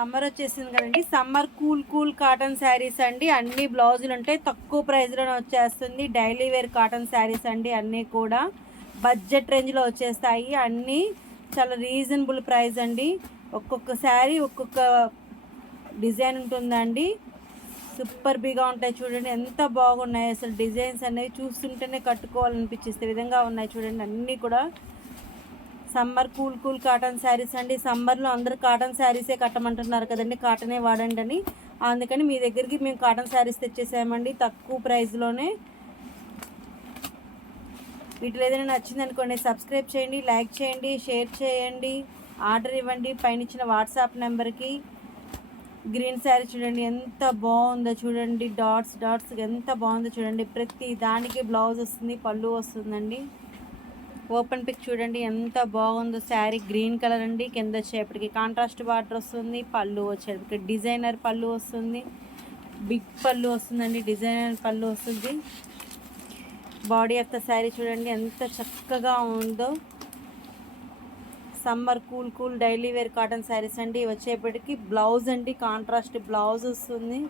Summer వచ్చేసింది కదండి. Summer cool cool cotton saris అండి. అన్ని బ్లౌజులు ఉంటాయి, తక్కువ ప్రైస్లోనే వచ్చేస్తుంది. డైలీ వేర్ కాటన్ శారీస్ అండి. అన్నీ కూడా బడ్జెట్ రేంజ్లో వచ్చేస్తాయి. అన్నీ చాలా రీజనబుల్ ప్రైస్ అండి. ఒక్కొక్క శారీ ఒక్కొక్క డిజైన్ ఉంటుందండి. సూపర్ బిగా ఉంటాయి చూడండి, ఎంత బాగున్నాయి అసలు. డిజైన్స్ అనేవి చూస్తుంటేనే కట్టుకోవాలనిపించే విధంగా ఉన్నాయి చూడండి. అన్నీ కూడా summer cool cool cotton saris అండి. సమ్మర్లో అందరూ కాటన్ శారీసే కట్టమంటున్నారు కదండి, కాటనే వాడండి అని. అందుకని మీ దగ్గరికి మేము కాటన్ శారీస్ తెచ్చేసామండి తక్కువ ప్రైస్లోనే. వీటిలో ఏదైనా నచ్చింది అనుకోండి, సబ్స్క్రైబ్ చేయండి, లైక్ చేయండి, షేర్ చేయండి, ఆర్డర్ ఇవ్వండి పైన ఇచ్చిన వాట్సాప్ నెంబర్కి. గ్రీన్ శారీ చూడండి ఎంత బాగుందో చూడండి, డాట్స్ డాట్స్ ఎంత బాగుందో చూడండి. ప్రతి దానికి బ్లౌజ్ వస్తుంది, పళ్ళు వస్తుందండి. ఓపెన్ పిక్ చూడండి ఎంత బాగుందో శారీ. గ్రీన్ కలర్ అండి. కింద వచ్చేపటికి కాంట్రాస్ట్ బార్డర్ వస్తుంది. పళ్ళు వచ్చేటప్పటికి డిజైనర్ పళ్ళు వస్తుంది, బిగ్ పళ్ళు వస్తుందండి, డిజైనర్ పళ్ళు వస్తుంది. బాడీ ఆఫ్ ద శారీ చూడండి ఎంత చక్కగా ఉందో. Summer cool cool daily wear cotton saris అండి. వచ్చేపటికి బ్లౌజ్ అండి, కాంట్రాస్ట్ బ్లౌజ్ వస్తుంది.